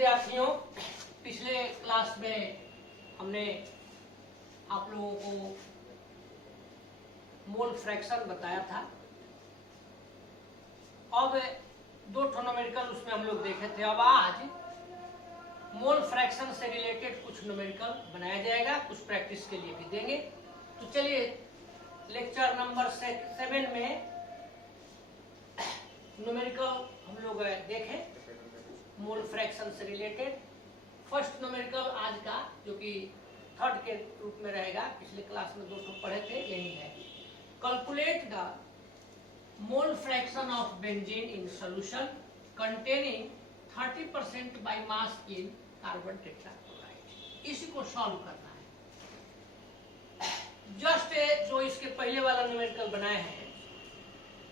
विद्यार्थियों, पिछले क्लास में हमने आप लोगों को मोल फ्रैक्शन बताया था। अब दो न्यूमेरिकल उसमें हम लोग देखे थे। अब आज मोल फ्रैक्शन से रिलेटेड कुछ न्यूमेरिकल बनाया जाएगा, कुछ प्रैक्टिस के लिए भी देंगे। तो चलिए लेक्चर नंबर 7 में न्यूमेरिकल हम लोग देखें मोल फ्रैक्शन से रिलेटेड। फर्स्ट न्यूमेरिकल आज का जो कि थर्ड के रूप में रहेगा, पिछले क्लास में 2 पढ़े थे, यही है। Calculate the mole fraction of benzene in solution containing 30% by mass in carbon tetrachloride. इसी को सॉल्व करना है। जस्ट जो इसके पहले वाला न्यूमेरिकल बनाए हैं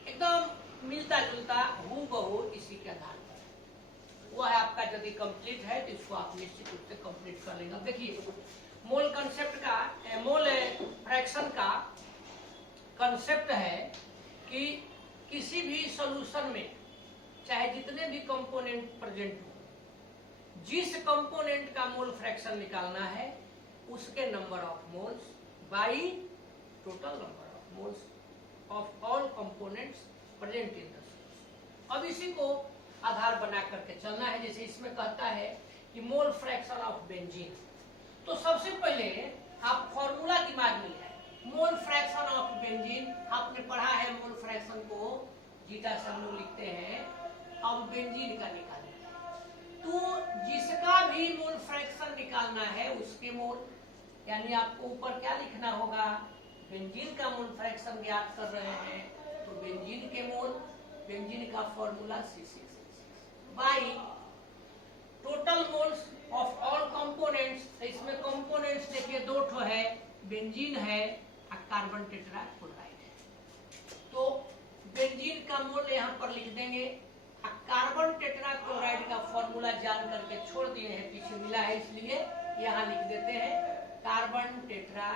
एकदम मिलता जुलता हूबहू इसी के आधार पर वो है आपका। यदि कंप्लीट है तो इसको आप निश्चित रूप से कंप्लीट कर लेंगे। देखिए मोल कंसेप्ट का, मोल फ्रैक्शन का कंसेप्ट है कि किसी भी सॉल्यूशन में चाहे जितने भी कंपोनेंट प्रेजेंट हो, जिस कंपोनेंट का मोल फ्रैक्शन निकालना है उसके number of moles by total number of moles of all components present in the solution. अब इसी को आधार बना करके चलना है। जैसे इसमें कहता है कि मोल फ्रैक्शन ऑफ बेंजीन, तो सबसे पहले आप फॉर्मूला दिमाग में ले आए। मोल फ्रैक्शन ऑफ बेंजीन आपने पढ़ा है, मोल फ्रैक्शन को जीटा से हम लोग लिखते हैं। अब बेंजीन का निकालना है, तो जिसका भी मोल फ्रैक्शन निकालना है उसके मोल, यानी आपको ऊपर क्या लिखना होगा, बेंजीन का मोल फ्रैक्शन ज्ञात कर रहे हैं तो बेंजीन के मोल, बेंजीन का formula C6 by total moles of all components. इसमें कंपोनेंट्स देखिए 2 है, बेंजीन है और कार्बन टेट्राक्लोराइड है। तो बेंजीन का मोल यहाँ पर लिख देंगे और कार्बन टेट्राक्लोराइड का फॉर्मूला जान करके छोड़ दिए हैं, पीछे मिला है इसलिए यहाँ लिख देते हैं कार्बन टेट्रा।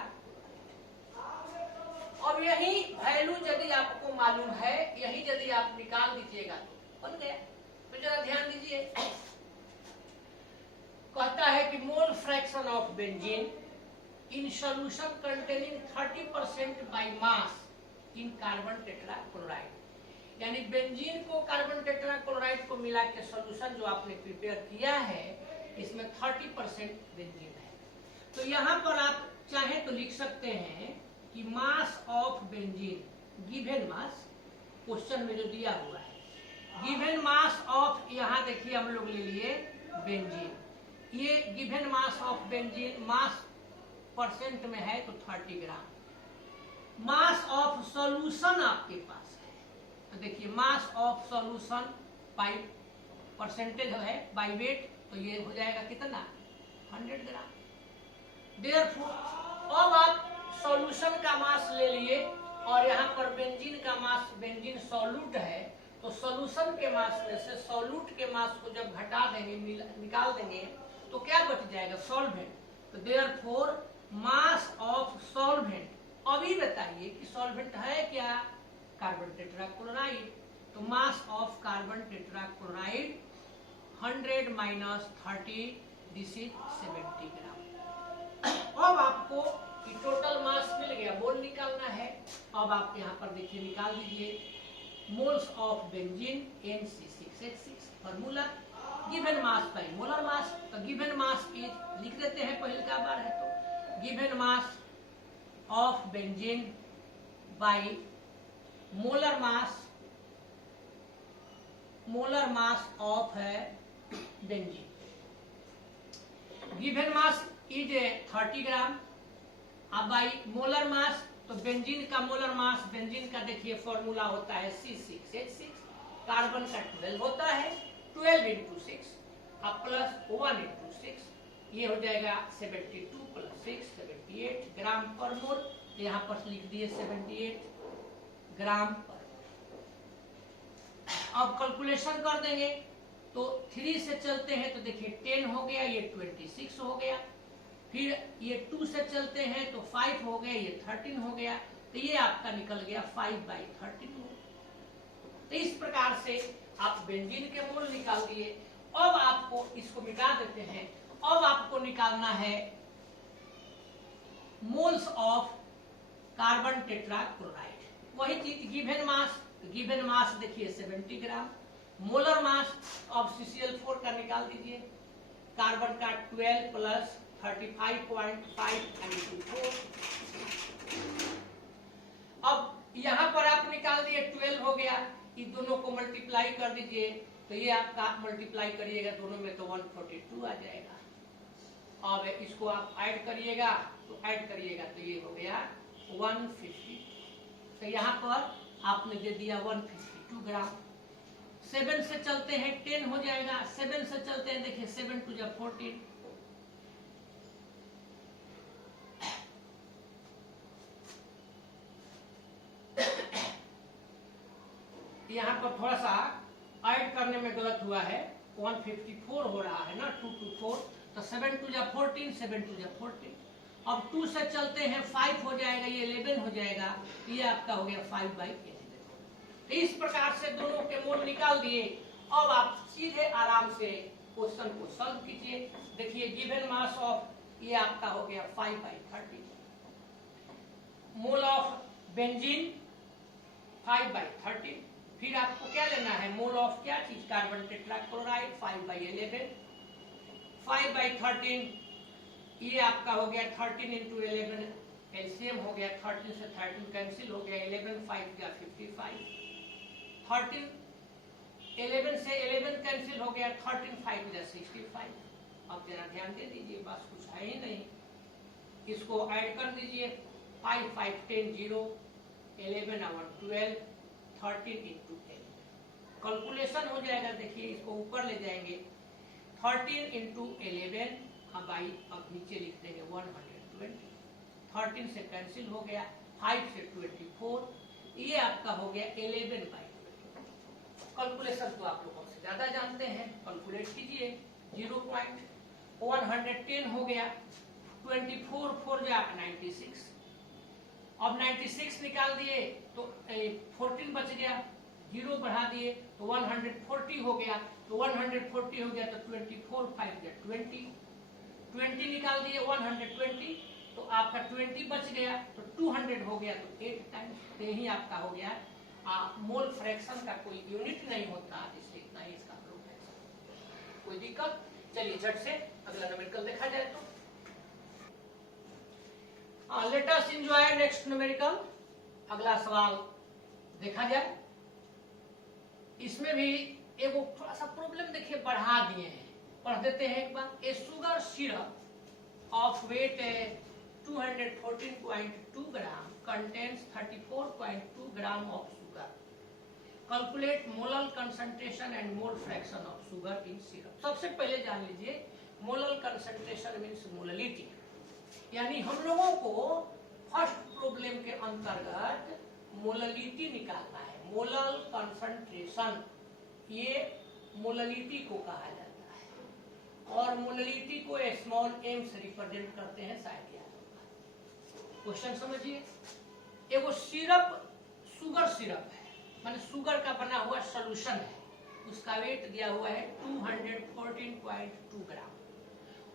अब यही वैल्यू यदि आपको मालूम है, यही यदि आप निकाल दीजिएगा तो बन गया। तो जरा ध्यान दीजिए, कहता है कि मोल fraction of benzene in solution containing 30% by mass in carbon tetrachloride. यानी बेंजीन को कार्बन टेट्राक्लोराइड को मिला के सॉल्यूशन जो आपने प्रिपेयर किया है इसमें 30% बेंजीन है। तो यहाँ पर आप चाहे तो लिख सकते हैं कि mass of benzene given mass, question में जो दिया हुआ है गिवन मास ऑफ, यहाँ देखिए हम लोग ले लिए बेंजीन, ये given mass of benzene mass percent में है तो 30 ग्राम। मास ऑफ सॉल्यूशन आपके पास है तो देखिए mass of solution by percentage है बाई वेट, तो ये हो जाएगा कितना 100 ग्राम। देयरफॉर अब आप सॉल्यूशन का मास ले लिए और यहाँ पर बेंजीन का मास, बेंजीन सॉल्यूट है तो सॉल्यूशन के मास में से सॉल्यूट के मास को जब घटा देंगे, निकाल देंगे तो क्या बच जाएगा, सॉल्वेंट। तो देयरफॉर मास ऑफ सॉल्वेंट, अभी बताइए कि सॉल्वेंट है क्या, कार्बन टेट्राक्लोराइड। तो mass of carbon tetrachloride 100 minus 30, this is 70 ग्राम। अब आपको ये टोटल मास मिल गया, मोल निकालना है। अब आप यहाँ पर देखिए निकाल दीजिए moles of benzene NC6H6, formula given mass by molar mass. तो गिवन मास इज लिख देते हैं, पहले का बार है तो given mass of benzene by molar mass, molar mass of है बेंजीन। गिवन मास इज 30 ग्राम। अब बाई मोलर मास, तो बेंजीन का मोलर मास, बेंजीन का देखिए फॉर्मूला होता है C6H6, कार्बन का 12 होता है, 12 into 6 अब प्लस 1 into 6, ये हो जाएगा 72 + 6 78 ग्राम पर मोल। यहाँ पर लिख दिए 78 ग्राम पर। अब कैलकुलेशन कर देंगे तो 3 से चलते हैं तो देखिए 10 हो गया, ये 26 हो गया। फिर ये 2 से चलते हैं तो 5 हो गया, ये 13 हो गया। तो ये आपका निकल गया 5/13 मोल। तो इस प्रकार से आप बेंजीन के मोल निकाल दिए। अब आपको इसको मिटा देते हैं। अब आपको निकालना है मोल्स ऑफ कार्बन टेट्राक्लोराइड। वही चीज गिवन मास देखिए 70 ग्राम। मोलर मास ऑफ CCl4 का निकाल दीजिए। कार्बन का 12 प्लस 35.5 N2O। अब यहां पर आप निकाल दिए 12 हो गया, ये दोनों को मल्टीप्लाई कर दीजिए, तो ये आपका मल्टीप्लाई करिएगा दोनों में तो 142 आ जाएगा। अब इसको आप ऐड करिएगा तो ये हो गया 150। तो यहाँ पर आपने दे दिया 152 ग्राम। 7 से चलते हैं 10 हो जाएगा। 7 से चलते हैं, देखिए 7 टू 14, यहाँ पर थोड़ा सा ऐड करने में गलत हुआ है, 154 हो रहा है ना, 224, तो 7 टू 14, 7 टू 14। अब 2 से चलते हैं 5 हो जाएगा, ये 11 हो जाएगा, ये आपका हो गया 5/11। इस प्रकार से दोनों के मोल निकाल दिए। अब आप सीधे आराम से क्वेश्चन को सॉल्व कीजिए। देखिए गिवन मास ऑफ ये आपका हो गया 5/30। Mole of benzene 5/30। फिर आपको क्या लेना है, मोल ऑफ क्या चीज, कार्बन टेट्राक्लोराइड 5/11। 5/13 ये आपका हो गया 13 × 11 एलसीएम हो गया, 13 से 13 कैंसिल हो गया, 11 5 का 55। 13 11 से 11 कैंसिल हो गया, 13 5 का 65। अब जरा ध्यान दे दीजिए, बस कुछ है ही नहीं, इसको ऐड कर दीजिए। 5 5 10 0, 11 और 12, 13 × 10 कैलकुलेशन हो जाएगा। देखिए इसको ऊपर ले जाएंगे, 13 × 11, अब अब नीचे लिख देंगे 120। 13 से कैंसिल हो गया, 5 से 24, ये आपका हो गया 11/20। कैलकुलेशन तो आप लोग हमसे ज्यादा जानते हैं, कैलकुलेट कीजिए। 0.110 हो गया, 24 4 जा 96। अब 96 निकाल दिए तो 14 बच गया, 0 बढ़ा दिए तो 140 हो गया, तो 140 हो गया तो 24 5 जा 20। 20 निकाल दिए 120, तो आपका 20 बच गया, तो 200 हो गया, तो 8 टाइम्स। यही आपका हो गया। मोल फ्रैक्शन का कोई यूनिट नहीं होता, इसलिए इतना ही इसका मोल फ्रैक्शन। कोई दिक्कत? चलिए झट से अगला न्यूमेरिकल देखा जाए तो let us enjoy next numerical. अगला सवाल देखा जाए। इसमें भी एगो थोड़ा सा प्रॉब्लम देखिए बढ़ा दिए हैं, पढ़ देते हैं एक बार। A sugar syrup of weight 214.2 gram contains 34.2 gram of sugar. Calculate molal concentration and mole fraction of sugar in syrup. सबसे पहले जान लीजिए मोलल कंसंट्रेशन मीन्स मोललिटी, यानी हम लोगों को फर्स्ट प्रॉब्लम के अंतर्गत मोललिटी निकालना है। मोलल कंसंट्रेशन, ये मोललिटी को कहा जाता है, और मोललिटी को स्मॉल m से रिप्रेजेंट करते हैं, शायद याद होगा। क्वेश्चन समझिए, एगो सिरप शुगर सिरप है, माने शुगर का बना हुआ सोल्यूशन है, उसका वेट दिया हुआ है 214.2 ग्राम,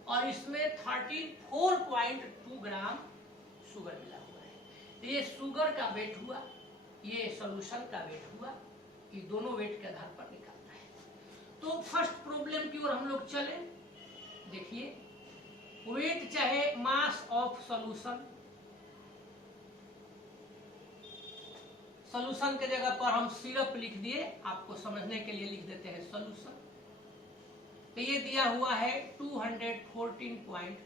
और इसमें 34.2 ग्राम शुगर मिला हुआ है। तो ये शुगर का वेट हुआ, ये सॉल्यूशन का वेट हुआ, ये दोनों वेट के आधार पर निकालना है। तो फर्स्ट प्रॉब्लम की ओर हम लोग चले। देखिए वेट चाहे मास ऑफ सॉल्यूशन, सॉल्यूशन के जगह पर हम सिरप लिख दिए, आपको समझने के लिए लिख देते हैं सॉल्यूशन। तो ये दिया हुआ है 214.2।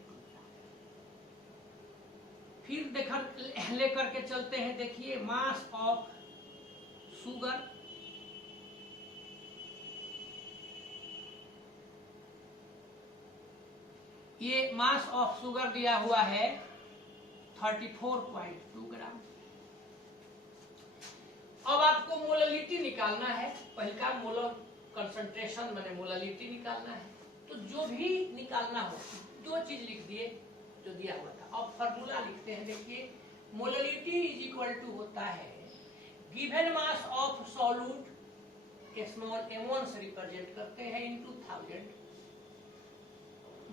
फिर लेकर के चलते हैं, देखिए मास ऑफ शुगर, ये मास ऑफ शुगर दिया हुआ है 34.2 ग्राम। अब आपको मोललिटी निकालना है, पहला मोलर कंसंट्रेशन माने मोललिटी निकालना है। तो जो भी निकालना हो, दो चीज लिख दिए जो दिया हुआ था। अब फॉर्मूला लिखते हैं, देखिए मोललिटी इज इक्वल टू होता है given mass of solute, small m1 से रिप्रेजेंट करते हैं, इनटू 1000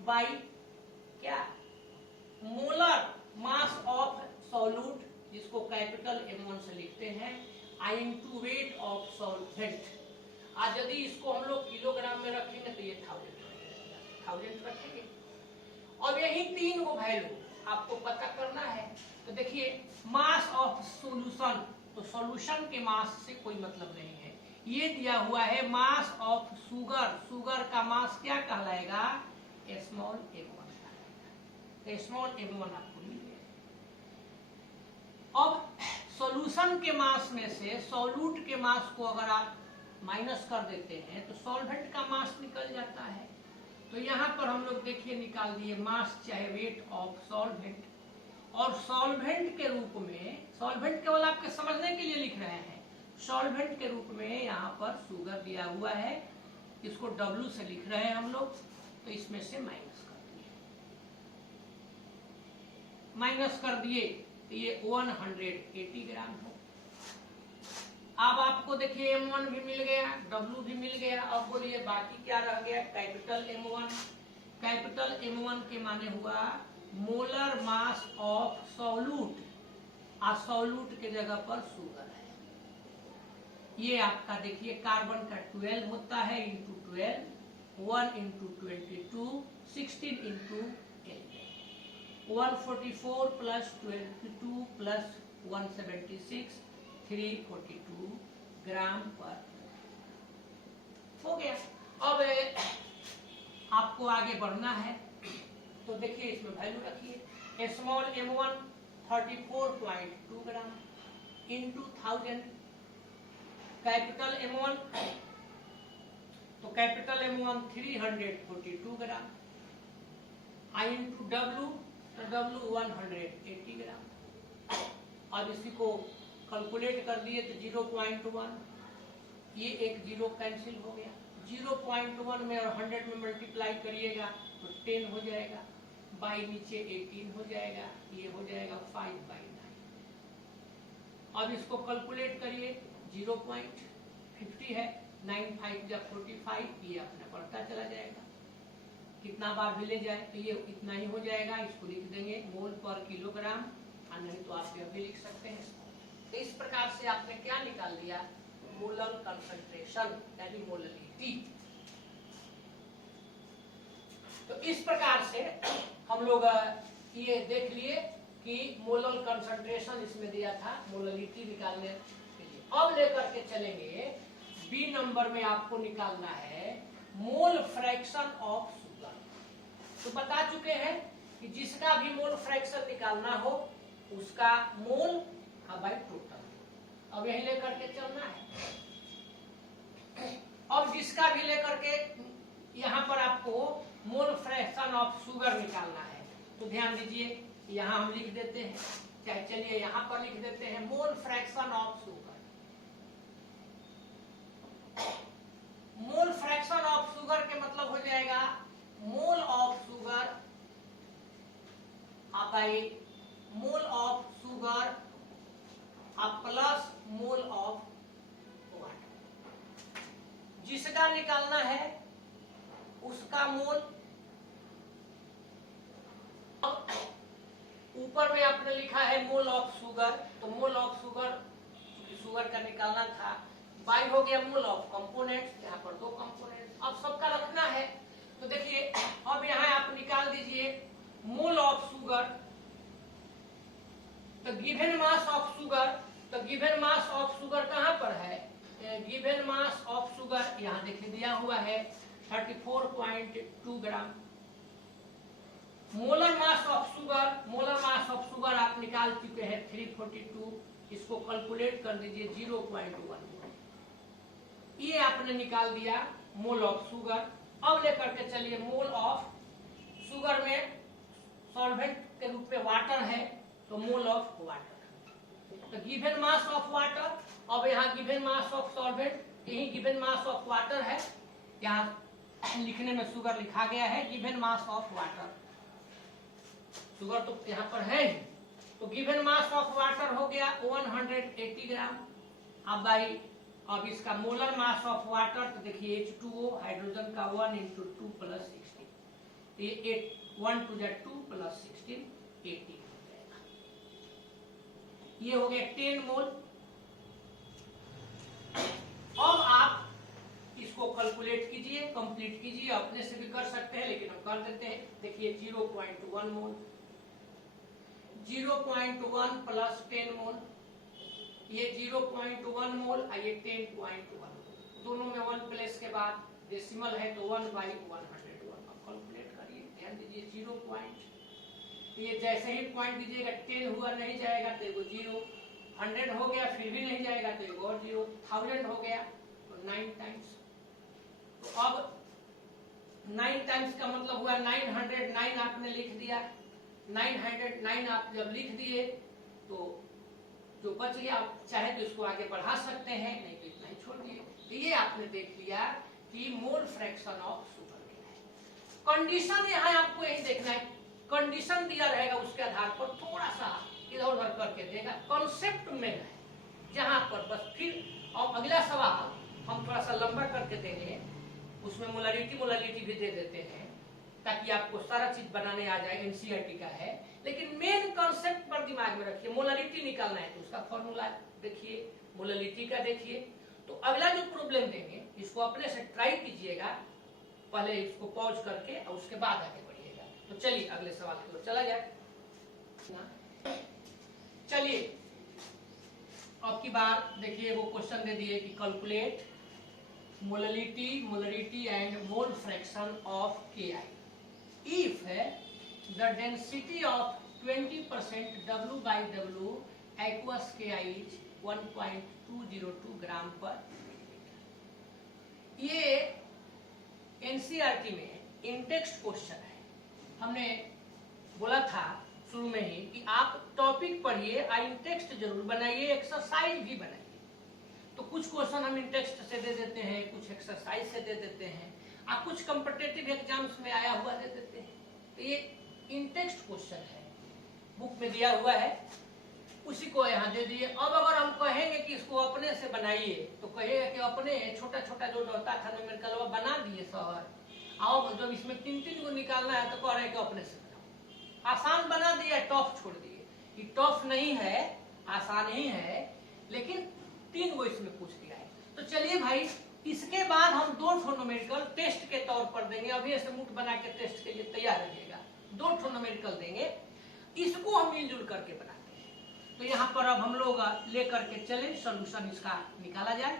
बाई क्या मोलर मास ऑफ सॉल्यूट, जिसको कैपिटल M1 से लिखते हैं, इंटू वेट ऑफ सॉल्वेंट। आज यदि इसको हम लोग किलोग्राम में रखेंगे तो ये 1000 रखेंगे। अब यही 3 को वैल्यू आपको पता करना है। तो देखिए मास ऑफ सॉल्यूशन, तो सॉल्यूशन के मास से कोई मतलब नहीं है। ये दिया हुआ है मास ऑफ शुगर, शुगर का मास क्या कहलाएगा, स्मॉल m1 कहलाएगा। स्मॉल m1 आपको मिल गया। अब सॉल्यूशन के मास में से सॉल्यूट के मास को अगर आप माइनस कर देते हैं तो सॉल्वेंट का मास निकल जाता है। तो यहाँ पर हम लोग देखिए निकाल दिए मास चाहे वेट ऑफ सॉल्वेंट, और सॉल्वेंट के रूप में, सॉल्वेंट केवल आपके समझने के लिए लिख रहे हैं, सॉल्वेंट के रूप में यहाँ पर शुगर दिया हुआ है, इसको W से लिख रहे हैं हम लोग, तो इसमें से माइनस कर दिए तो ये 180 ग्राम हो। अब आपको देखिए M1 भी मिल गया, W भी मिल गया। अब बोलिए बाकी क्या रह गया, कैपिटल M1। कैपिटल M1 के माने हुआ मोलर मास ऑफ सॉल्यूट, और सॉल्यूट के जगह पर शुगर है। ये आपका देखिए कार्बन का 12 होता है into 12, 1 into 22, 16 into 144 plus 22 plus 176, 342 ग्राम पर हो गया। अब आपको आगे बढ़ना है, तो देखिए इसमें वैल्यू रखिए, small m1 34.2 gram into 1000, capital M1, तो कैपिटल M1 342 ग्राम, इंटू W, तो W 180 ग्राम। अब इसी को कैलकुलेट कर दिए तो 0.1, ये एक 0 कैंसिल हो गया। 0.1 में और 100 में मल्टीप्लाई करिएगा तो 10 हो जाएगा, बाई नीचे 18 हो जाएगा, ये हो जाएगा 5/9। अब इसको कैलकुलेट करिए, 0.50 है, 9 5 या 45, ये अपना बढ़ता चला जाएगा। कितना बार भी ले जाए तो ये इतना ही हो जाएगा। इसको लिख देंगे मोल पर किलोग्राम, और नहीं तो आप यह भी लिख सकते हैं। तो इस प्रकार से आपने क्या निकाल दिया, मोलर कंसंट्रेशन यानी मोलरिटी। तो इस प्रकार से हम लोग ये देख लिए कि मोलर कंसंट्रेशन इसमें दिया था, मोलरिटी निकालने के लिए। अब लेकर के चलेंगे बी नंबर में, आपको निकालना है मोल फ्रैक्शन ऑफ शुगर। तो बता चुके हैं कि जिसका भी मोल फ्रैक्शन निकालना हो उसका मोल बाई टोटल, अब यही लेकर के चलना है। अब जिसका भी लेकर के यहाँ पर आपको मोल फ्रैक्शन ऑफ शुगर निकालना है, तो ध्यान दीजिए यहाँ हम लिख देते हैं, चाहे चलिए यहाँ पर लिख देते हैं मोल fraction of sugar. Mole fraction of sugar के मतलब हो जाएगा mole of sugar by mole of sugar plus mole of water. जिसका निकालना है उसका मोल, ऊपर में आपने लिखा है मोल ऑफ शुगर, तो मोल ऑफ शुगर, शुगर का निकालना था, बाई हो गया मोल ऑफ कंपोनेंट, यहाँ पर 2 कंपोनेंट अब सबका रखना है। तो देखिए अब यहाँ आप निकाल दीजिए मोल ऑफ शुगर, तो गिवन मास ऑफ शुगर, तो गिवन मास ऑफ शुगर कहाँ पर है, गिवन मास ऑफ शुगर यहाँ देखिए दिया हुआ है 34.2 gram. Molar mass of sugar, molar mass of sugar आप निकाल चुके हैं 342, इसको कैलकुलेट कर दीजिए 0.1, ये आपने निकाल दिया मोल ऑफ शुगर। अब लेकर के चलिए मोल ऑफ शुगर में सॉल्वेंट के रूप में वाटर है, तो मोल ऑफ वाटर, तो गिवन मास ऑफ वाटर। अब यहाँ गिवन मास ऑफ सॉल्वेंट, यही गिवन मास ऑफ वाटर है, यहाँ लिखने में शुगर लिखा गया है, given mass of water, sugar तो यहाँ पर है ही, तो गिवन मास ऑफ वाटर हो गया 180 ग्राम। अब भाई अब इसका मोलर मास ऑफ वाटर, तो देखिए H2O हाइड्रोजन का 1 × 2 + 16, ये 1 2 2 प्लस 16 18 हो जाएगा। ये हो गया 10 मोल। अब आप इसको कैलकुलेट कीजिए, कंप्लीट कीजिए, अपने से भी कर सकते हैं लेकिन हम कर देते हैं। देखिए 0.1 मोल, 0.1 प्लस 10 मोल, ये 0.1 मोल और ये 10.1, दोनों में 1 प्लेस के बाद डेसिमल है तो 1/101 कैलकुलेट करिए। ध्यान दीजिए 0 पॉइंट, ये जैसे ही पॉइंट दीजिएगा 10 हुआ नहीं जाएगा तो एगो 0, 100 हो गया फिर भी नहीं जाएगा तो एगो और 0, 1000 हो गया तो 9 टाइम्स। तो अब 9 टाइम्स का मतलब हुआ 909 आपने लिख दिया। 909 आप जब लिख दिए तो जो बच गया, आप चाहे तो इसको आगे बढ़ा सकते हैं, नहीं तो इतना ही छोड़ दिए। तो ये आपने देख लिया कि मोल फ्रैक्शन ऑफ शुगर क्या है। कंडीशन यहाँ आपको यही देखना है, कंडीशन दिया रहेगा उसके आधार पर थोड़ा सा इधर उधर करके देगा, कॉन्सेप्ट में है जहां पर बस। फिर और अगला सवाल हम थोड़ा सा लंबा करके देंगे, उसमें मोलालिटी भी दे देते हैं ताकि आपको सारा चीज बनाने आ जाए। एनसीईआरटी का है लेकिन मेन कॉन्सेप्ट पर दिमाग में रखिए। मोलालिटी निकालना है तो उसका फॉर्मूला देखिए, मोलालिटी का देखिए। तो अगला जो प्रॉब्लम देंगे इसको अपने से ट्राई कीजिएगा, पहले इसको पॉज करके और उसके बाद आगे बढ़िएगा। तो चलिए अगले सवाल की ओर चला जाए। चलिए अब की बार देखिए वो क्वेश्चन दे दिए कि calculate molarity and mole fraction of KI if the density of 20% W/W aqueous KI is 1.202 ग्राम पर। ये एनसीईआरटी में इंटेक्स्ट क्वेश्चन है। हमने बोला था शुरू में ही कि आप टॉपिक पढ़िए, इंटेक्स्ट जरूर बनाइए, एक्सरसाइज भी बनाइए। तो कुछ क्वेश्चन हम इंटेक्स्ट से दे देते हैं, कुछ एक्सरसाइज से दे देते हैं, आप कुछ कॉम्पिटिटिव एग्जाम्स में आया हुआ दे देते हैं। तो ये इंटेक्स्ट क्वेश्चन है, बुक में दिया हुआ है, उसी को यहाँ दे दिए। अब अगर हम कहेंगे कि इसको अपने से बनाइए तो कहेगा कि अपने छोटा छोटा जो होता था न्यूमेरिकल वो बना दिए सर, अब जब इसमें 3 को निकालना है तो कह रहे हैं कि अपने से बनाओ। आसान बना दिया, टफ छोड़ दिए। ये टफ नहीं है, आसान ही है, लेकिन 3 को इसमें पूछ दिया है। तो चलिए भाई, इसके बाद हम 2 न्यूमेरिकल टेस्ट के तौर पर देंगे। अभी ऐसे मुठ बना के टेस्ट के लिए तैयार रहिएगा। 2 न्यूमेरिकल देंगे, इसको हम मिलजुल करके बनाते हैं। तो यहाँ पर अब हम लोग लेकर के चले, सोल्यूशन इसका निकाला जाए।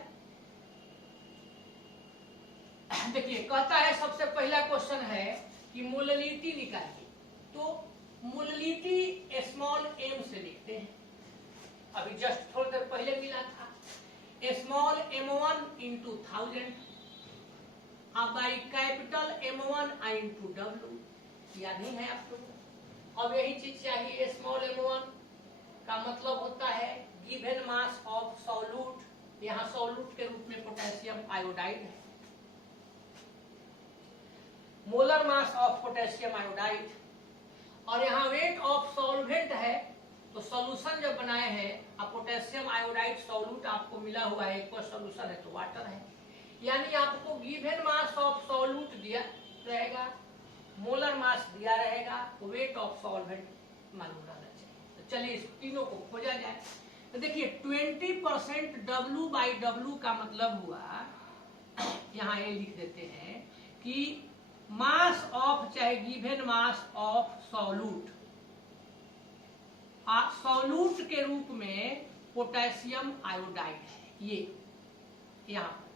देखिए कहता है सबसे पहला क्वेश्चन है कि मोलालिटी निकालिए। तो मोलालिटी स्मॉल m से लिखते हैं, अभी जस्ट थोड़ी देर पहले मिला था। Small m1 into 1000 by capital M1 into W। याद नहीं है आप लोगों? अब यही चीज चाहिए। स्मॉल m1 का मतलब होता है गिवन मास ऑफ सॉल्यूट। यहाँ सॉल्यूट के रूप में पोटेशियम आयोडाइड है। Molar mass of potassium iodide, और यहाँ वेट ऑफ सॉल्वेंट है। तो सॉल्यूशन जब बनाए हैं, अब पोटेशियम आयोडाइड सॉल्यूट आपको मिला हुआ है, एक सॉल्यूशन है तो वाटर है। यानी आपको गिवन मास ऑफ सॉल्यूट दिया रहेगा, मोलर मास दिया रहेगा, वेट ऑफ सॉल्वेंट मालूम रहना चाहिए। तो चलिए इस तीनों को खोजा जाए। तो देखिए 20% W/W का मतलब हुआ, यहाँ ये लिख देते हैं कि मास ऑफ, चाहे given mass of solute, solute के रूप में पोटेशियम आयोडाइड है ये यहाँ पर।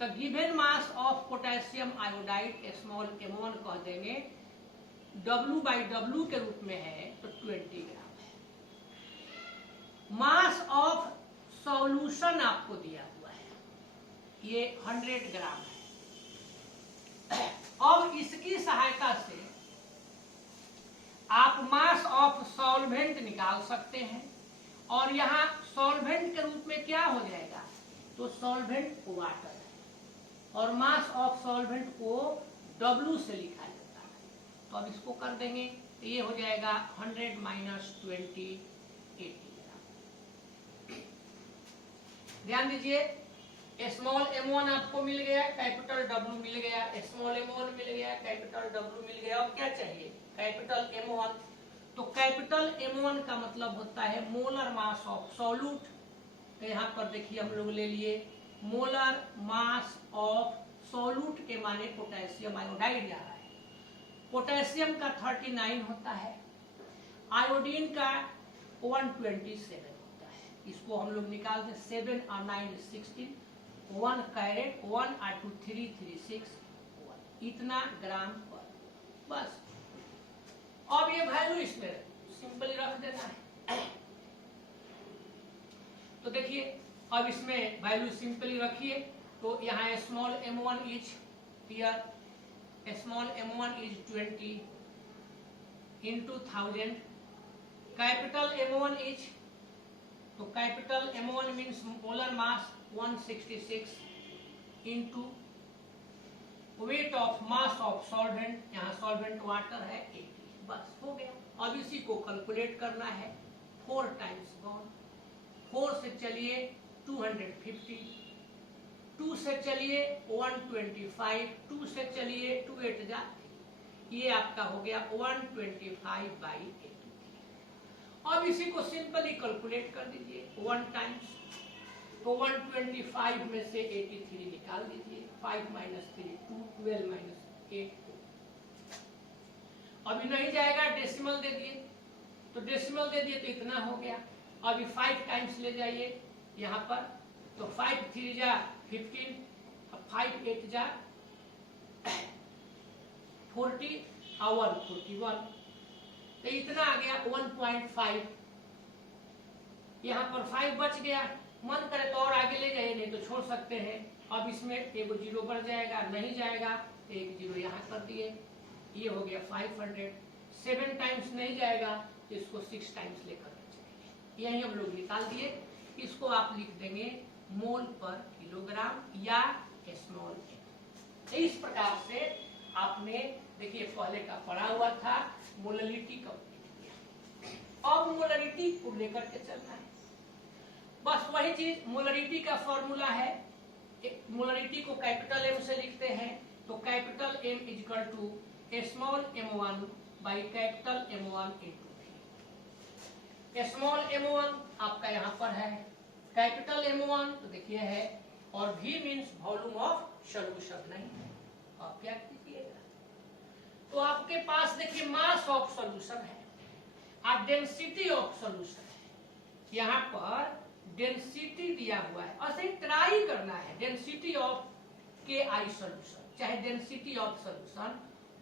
तो given mass of potassium iodide small m1 कह देंगे, W/W के रूप में है तो 20 ग्राम है। मास ऑफ सॉल्यूशन आपको दिया हुआ है, ये 100 ग्राम है। अब इसकी सहायता से आप मास ऑफ सॉल्वेंट निकाल सकते हैं, और यहाँ सॉल्वेंट के रूप में क्या हो जाएगा, तो सॉल्वेंट वाटर है, और मास ऑफ सॉल्वेंट को W से लिखा जाता है। तो अब इसको कर देंगे तो ये हो जाएगा 100 माइनस 20 80 ग्राम। ध्यान दीजिए स्मॉल m1 आपको मिल गया, कैपिटल W मिल गया, स्मॉल m1 मिल गया, कैपिटल W मिल गया, और क्या चाहिए, कैपिटल M1। तो कैपिटल M1 का मतलब होता है मोलर मास ऑफ सॉल्यूट। तो यहाँ पर देखिए हम लोग ले लिए मोलर मास ऑफ सॉल्यूट के माने पोटेशियम आयोडाइड आ रहा है। पोटेशियम का 39 होता है, आयोडीन का 127 होता है। इसको हम लोग निकाल दें, 7 और 9 16, 1 कैरेट, 1 और 2 3 3 6 1, इतना ग्राम पर। बस अब ये वैल्यू इसमें सिंपली रख देना है। तो देखिए अब इसमें वैल्यू सिंपली रखिए। तो यहाँ small m1 is here, small m1 is 20 into 1000, capital m1 is, तो capital m1 means molar mass 166 into weight of mass of solvent, यहाँ सॉल्वेंट वाटर है 80। बस हो गया। अब इसी को कैलकुलेट करना है। 4 टाइम्स गॉन, 4 से चलिए 250, 2 से चलिए 125, 2 से चलिए 2 8 जा, ये आपका हो गया 125/80। अब इसी को सिंपली कैलकुलेट कर दीजिए 1 टाइम्स। तो 125 में से 83 निकाल दीजिए, 5 - 3 2, 12 - 8 2। अभी नहीं जाएगा, डेसिमल दे दिए, तो डेसिमल दे दिए तो इतना हो गया। अभी 5 टाइम्स ले जाइए यहाँ पर, तो 5 3 जा 15, 5 8 जा 40 और 41, तो इतना आ गया 1.5। यहाँ पर 5 बच गया, मन करे तो और आगे ले जाइए, नहीं तो छोड़ सकते हैं। अब इसमें एगो 0 बढ़ जाएगा, नहीं जाएगा तो एक 0 यहाँ कर दिए, ये हो गया 500। 7 टाइम्स नहीं जाएगा तो इसको 6 टाइम्स लेकर चलेंगे। यही हम लोग निकाल दिए। इसको आप लिख देंगे मोल पर किलोग्राम या स्मॉल m। इस प्रकार से आपने देखिए पहले का पढ़ा हुआ था, मोलरिटी कंप्लीट किया। अब मोलरिटी को लेकर के चलना है। बस वही चीज, मोलरिटी का फॉर्मूला है, मोलरिटी को कैपिटल M से लिखते हैं, तो capital M is equal to small m1 by capital M1 into V। Small m1 आपका यहाँ पर है, कैपिटल M1 तो देखिए है, और V means volume of solution नहीं है। आप क्या कीजिएगा, तो आपके पास देखिए मास ऑफ सॉल्यूशन है और डेंसिटी ऑफ सॉल्यूशन है। यहाँ पर डेंसिटी दिया हुआ है, ऐसे ट्राई करना है। डेंसिटी ऑफ KI सॉल्यूशन, चाहे डेंसिटी ऑफ सॉल्यूशन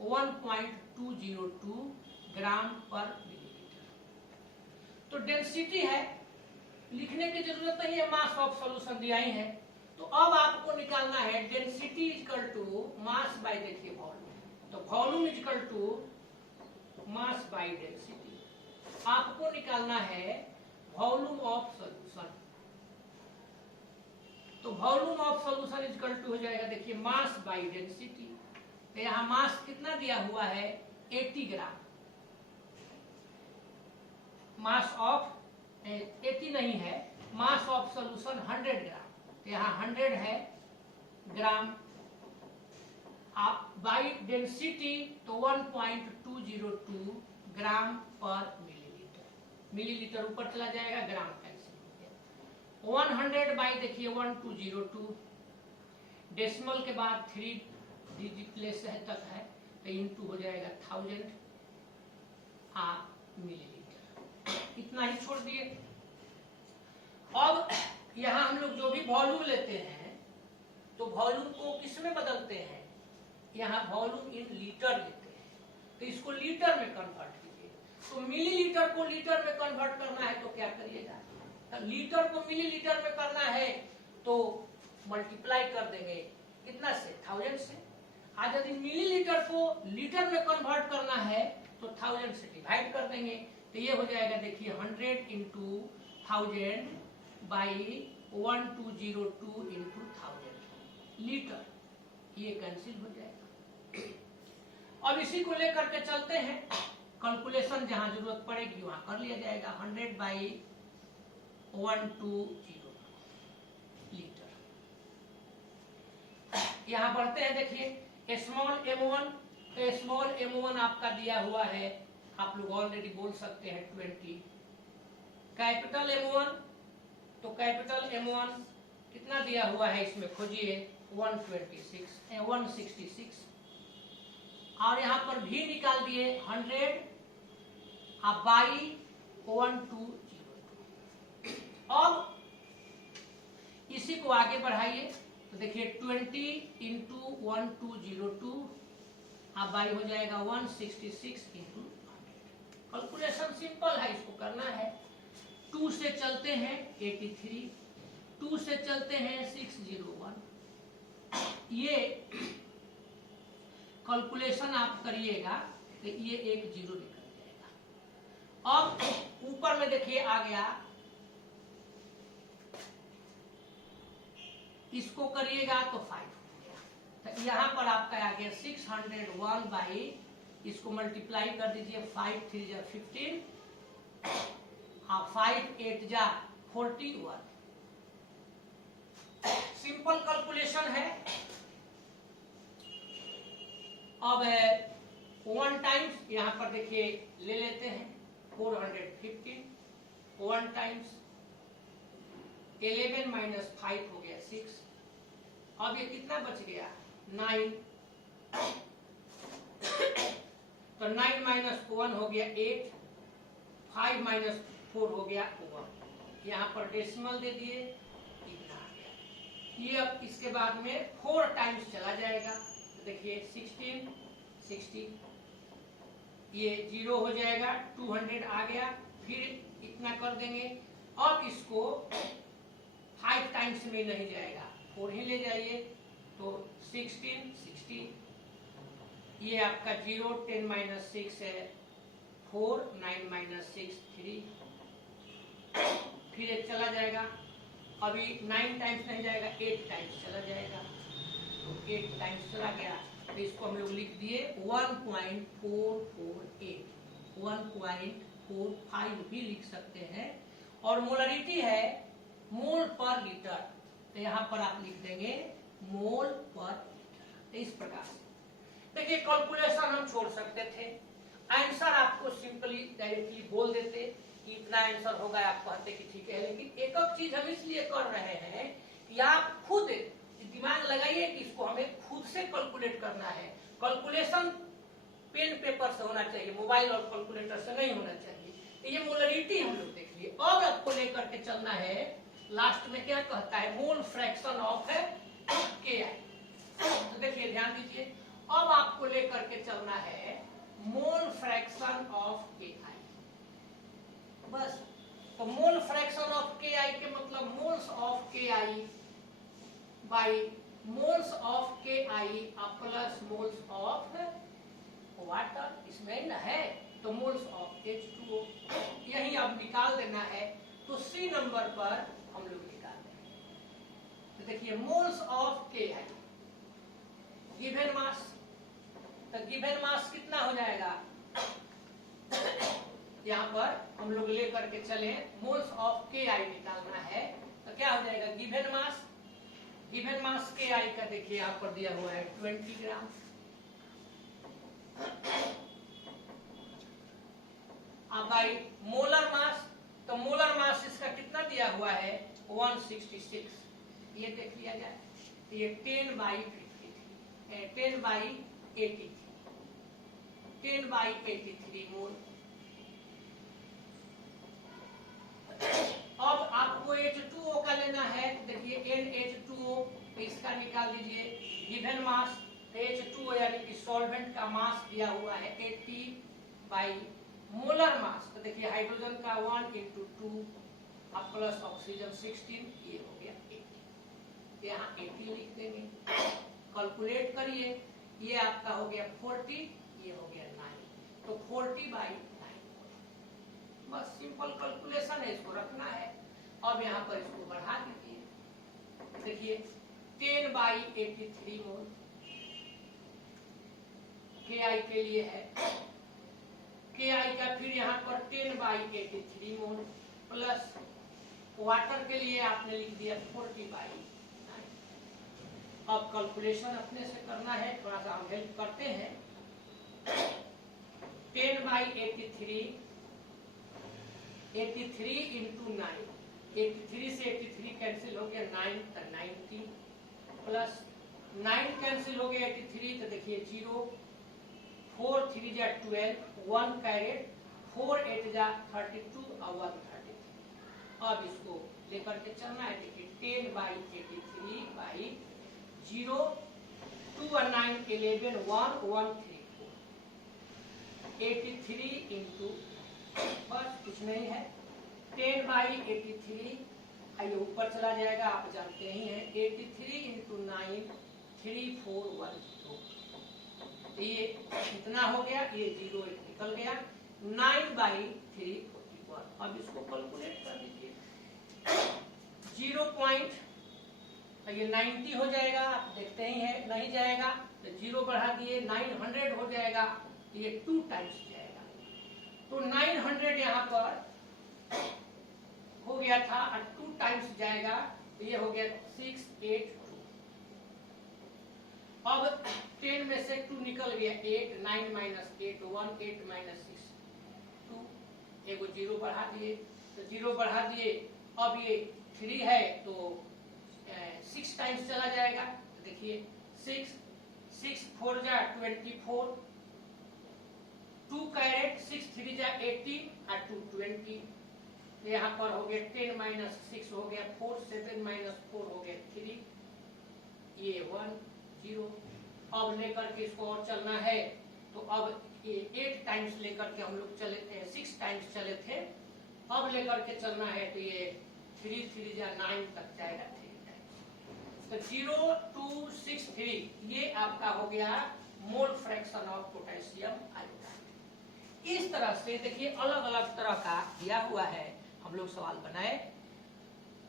1.202 ग्राम पर मिलीलीटर। तो डेंसिटी है, लिखने की जरूरत नहीं है, मास ऑफ सॉल्यूशन दिया ही है। तो अब आपको निकालना है density equal to mass by, देखिए वॉल्यूम, तो volume equal to mass by density. आपको निकालना है वॉल्यूम ऑफ सॉल्यूशन, तो volume of solution equal to हो जाएगा देखिए मास बाय डेंसिटी। तो यहाँ मास कितना दिया हुआ है 80 ग्राम, मास ऑफ 80 नहीं है, मास ऑफ सॉल्यूशन 100 ग्राम, तो यहाँ 100 है ग्राम। आप बाई डेंसिटी तो 1.202 ग्राम पर मिलीलीटर, मिलीलीटर ऊपर चला जाएगा, ग्राम कैंसिल हो गया। 100 बाई देखिए 1202, डेसिमल के बाद 3 डिजिट प्लेस है तक है, तो इंटू हो जाएगा 1000 मिलीलीटर। इतना ही छोड़ दिए। अब यहाँ हम लोग जो भी वॉल्यूम लेते हैं तो वॉल्यूम को किसमें बदलते हैं, यहाँ वॉल्यूम इन लीटर लेते हैं, तो इसको लीटर में कन्वर्ट कीजिए। तो मिलीलीटर को लीटर में कन्वर्ट करना है तो क्या करिएगा, तो लीटर को मिलीलीटर में करना है तो मल्टीप्लाई कर देंगे कितना से, 1000 से। आज यदि मिलीलीटर को लीटर में कन्वर्ट करना है तो 1000 से डिवाइड कर देंगे, तो ये हो जाएगा देखिए 100 इंटू 1000 बाई 1202 इंटू 1000 लीटर, ये कैंसिल हो जाएगा। अब इसी को लेकर के चलते हैं, कैलकुलेशन जहां जरूरत पड़ेगी वहां कर लिया जाएगा। 100 बाई 120 लीटर, यहाँ बढ़ते हैं, देखिए स्मॉल m1, तो स्मॉल m1 आपका दिया हुआ है, आप लोग ऑलरेडी बोल सकते हैं 20। कैपिटल M1, तो कैपिटल M1 कितना दिया हुआ है इसमें, खोजिए 166, और यहाँ पर भी निकाल दिए 100 बाई 1202। अब इसी को आगे बढ़ाइए, तो देखिए 20 इंटू 1202 बाई हो जाएगा 166 इंटू 100। कैलकुलेशन सिंपल है, इसको करना है। 2 से चलते हैं 83, 2 से चलते हैं 601। ये कैलकुलेशन आप करिएगा तो ये एक जीरो निकल जाएगा। अब ऊपर में देखिए आ गया, इसको करिएगा तो 5 हो गया। तो यहाँ पर आपका आ गया 601 बाई, इसको मल्टीप्लाई कर दीजिए, 5 3 जा 15, 5 8 जा 41। सिंपल कैलकुलेशन है। अब 1 टाइम्स यहाँ पर देखिए ले लेते हैं 415, 1 टाइम्स 11 माइनस 5 हो गया 6। अब ये कितना बच गया 9, तो 9 माइनस 1 हो गया 8, 5 माइनस 4 हो गया 1। यहाँ पर डेसिमल दे दिए, इतना आ गया। ये अब इसके बाद में 4 टाइम्स चला जाएगा, तो देखिए 16 60, ये 0 हो जाएगा, 200 आ गया, फिर इतना कर देंगे। अब इसको 5 टाइम्स में नहीं जाएगा, 4 ही ले जाइए, तो 16 60, ये आपका 0, 10 माइनस 6 है 4, 9 माइनस 6 3, फिर एक चला जाएगा। अभी 9 टाइम्स नहीं जाएगा, 8 टाइम्स चला जाएगा, तो 8 टाइम्स चला गया, तो इसको हम लोग लिख दिए 1.448, 1.45 भी लिख सकते हैं। और मोलरिटी है मोल पर लीटर, तो यहाँ पर आप लिख देंगे मोल पर लीटर। इस प्रकार से देखिए कैलकुलेशन हम छोड़ सकते थे, आंसर आपको सिंपली डायरेक्टली बोल देते कि इतना आंसर होगा, आप कहते कि ठीक है। लेकिन एक चीज हम इसलिए कर रहे हैं कि आप खुद दिमाग लगाइए कि इसको हमें खुद से कैलकुलेट करना है। कैलकुलेशन पेन पेपर से होना चाहिए, मोबाइल और कैलकुलेटर से नहीं होना चाहिए। ये मोलरिटी हम लोग देख लिए। अब आपको लेकर के चलना है, लास्ट में क्या कहता है, मोल फ्रैक्शन ऑफ के आई। तो देखिए ध्यान दीजिए, अब आपको लेकर के चलना है मोल फ्रैक्शन ऑफ के आई, बस। तो मोल फ्रैक्शन ऑफ के आई के मतलब मोल्स ऑफ के आई बाई मोल्स ऑफ के आई प्लस मोल्स ऑफ वाटर, इसमें न है, तो मोल्स ऑफ H2O यही अब निकाल देना है। तो सी नंबर पर हम लोग निकाल देंगे। तो देखिए मोल्स ऑफ के आई गिवन मास, तो गिवन मास कितना हो जाएगा, यहाँ पर हम लोग लेकर के चले मोल्स ऑफ के आई निकालना है, तो क्या हो जाएगा गिवन मास, गिवन मास के आई का देखिए यहाँ पर दिया हुआ है 20 ग्राम। अब बाई मोलर मास, तो मोलर मास इसका कितना दिया हुआ है 166, ये देख लिया जाए, तो ये 10/83 मोल। अब आपको H2O का लेना है, देखिए NH2O, इसका निकाल दीजिए गिवन मास। H2O यानी कि सॉल्वेंट का मास दिया हुआ है 80 बाई मोलर मास, तो देखिए हाइड्रोजन का 1 into 2 प्लस ऑक्सीजन 16, ये हो गया 80, यहाँ 80 लिख देंगे। कैलकुलेट करिए, ये आपका हो गया 40, ये हो गया 9, तो 40/9, बस सिंपल कैलकुलेशन है, इसको रखना है। अब यहाँ पर इसको बढ़ा दीजिए, देखिए 10/83 मोल के आई के लिए है, के आई का फिर यहाँ पर 10/83 मोल प्लस वाटर के लिए आपने लिख दिया 40/9। अब कैलकुलेशन अपने से करना है, थोड़ा सा हम हेल्प करते हैं। 10/83 इंटू 9, 83 से 83 कैंसिल हो गया, 9 तो 90 प्लस 9 कैंसिल हो गया 83 तो देखिए 0, 4 3 जा 12, 1 कैरेट, 4 8 जा 32 और 1 33। अब इसको लेकर के चलना है। देखिए 10/83 बाई 0, 2 और 9 11, 1 1 3 4, 83 इंटू, बस कुछ नहीं है, 10/83, आइए ऊपर चला जाएगा, आप जानते ही हैं, 83 इंटू 9 3412, ये कितना हो गया, ये 0 निकल गया, 9/3 41। अब इसको कैलकुलेट कर दीजिए, 0. ये 90 हो जाएगा, आप देखते ही हैं, नहीं जाएगा तो 0 बढ़ा दिए, 900 हो जाएगा, ये 2 टाइम्स जाएगा, तो 900 यहाँ पर हो गया था और 2 टाइम्स जाएगा, तो ये हो गया 682। अब 10 में से 2 निकल गया, 8, 9 माइनस 8 1, 8 माइनस 6 2, एगो 0 बढ़ा दिए, तो 0 बढ़ा दिए, अब ये 3 है तो 6 टाइम्स चला जाएगा, तो देखिए 6 4 जा 24, 2 कैरेट, 6 3 जा 80 और 2 20, तो यहाँ पर हो गया 10 माइनस 6 हो गया 4, 7 माइनस 4 हो गया 3, ये 1 0। अब लेकर के इसको और चलना है, तो अब ये 8 टाइम्स लेकर के हम लोग चले थे, 6 टाइम्स चले थे, अब लेकर के चलना है, तो ये 3 3 जा 9 तक जाएगा 3 टाइम्स, तो 0 2 6 3, ये आपका हो गया मोल फ्रैक्शन ऑफ पोटेशियम आयोडाइड। इस तरह से देखिए अलग अलग तरह का दिया हुआ है, हम लोग सवाल बनाए,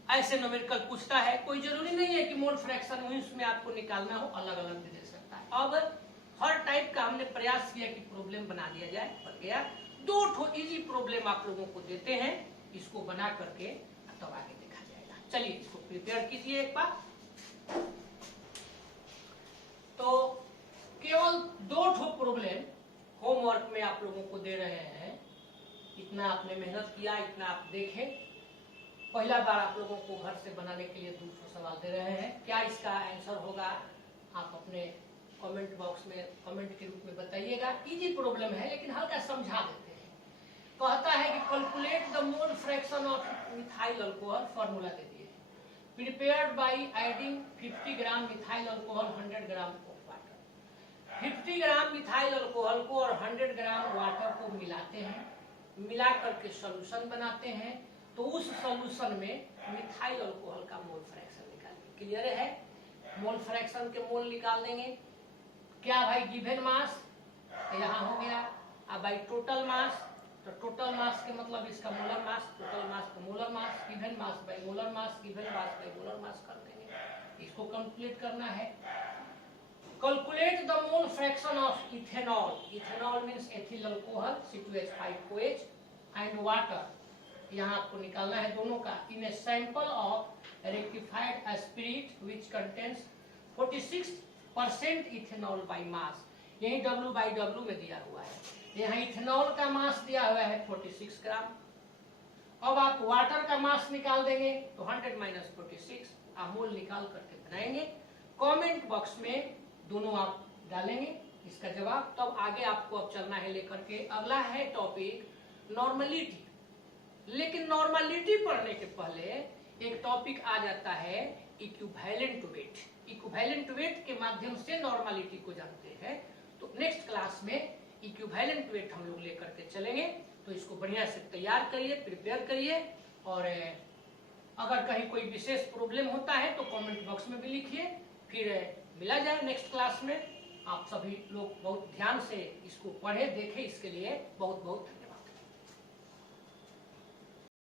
ऐसे न्यूमेरिकल पूछता है, कोई जरूरी नहीं है कि मोल फ्रैक्शन उसमें आपको निकालना हो, अलग अलग भी दे सकता है। अब हर टाइप का हमने प्रयास किया कि प्रॉब्लम बना दिया जाए, बन गया। 2 इजी प्रॉब्लम आप लोगों को देते हैं, इसको बना करके तब आगे देखा जाएगा। चलिए इसको प्रिपेयर कीजिए एक बार। तो केवल 2 प्रॉब्लम होमवर्क में आप लोगों को दे रहे हैं, इतना आपने मेहनत किया, इतना आप देखें। पहला बार आप लोगों को घर से बनाने के लिए 2 सवाल दे रहे हैं, क्या इसका आंसर होगा आप अपने कमेंट बॉक्स में कमेंट के रूप में बताइएगा। इजी प्रॉब्लम है लेकिन हल्का समझा देते हैं। कहता है कि calculate the mole fraction of methyl alcohol, formula दे दिए, prepared by adding 50 gram methyl alcohol 100 gram of water. 50 gram methyl alcohol को और 100 ग्राम वाटर को मिलाते हैं, मिला करके सोल्यूशन बनाते हैं, तो उस सोल्यूशन में मिथाइल अल्कोहल का मोल फ्रैक्शन निकालेंगे। क्लियर है? मोल फ्रैक्शन के मोल निकाल देंगे। क्या भाई, गिवन मास तो यहाँ हो गया, अब भाई टोटल मास, तो टोटल मास के मतलब इसका मोलर मास, टोटल मास का molar mass, given mass by molar mass, given mass by molar mass कर देंगे। इसको कंप्लीट करना है। Calculate the mole fraction of ethanol, ethanol means ethyl alcohol C2H5OH and water, यहाँ आपको निकालना है दोनों का, in a sample of rectified spirit which contains 46% ethanol by mass. यही W/W में दिया हुआ है, यहाँ इथेनॉल का मास दिया हुआ है 46 ग्राम। अब आप वाटर का मास निकाल देंगे तो 100 माइनस 46, आप मोल निकाल करके बनाएंगे। कमेंट बॉक्स में दोनों आप डालेंगे इसका जवाब, तब आगे आपको अब चलना है लेकर के। अगला है टॉपिक नॉर्मलिटी, लेकिन नॉर्मलिटी पढ़ने के पहले एक टॉपिक आ जाता है इक्विवेलेंट वेट। इक्विवेलेंट वेट के माध्यम से नॉर्मलिटी को जानते हैं, तो नेक्स्ट क्लास में इक्विवेलेंट वेट हम लोग लेकर के चलेंगे। तो इसको बढ़िया से तैयार करिए, प्रिपेयर करिए, और अगर कहीं कोई विशेष प्रॉब्लम होता है तो कमेंट बॉक्स में भी लिखिए, फिर मिला जाए नेक्स्ट क्लास में। आप सभी लोग बहुत ध्यान से इसको पढ़े, देखें, इसके लिए बहुत बहुत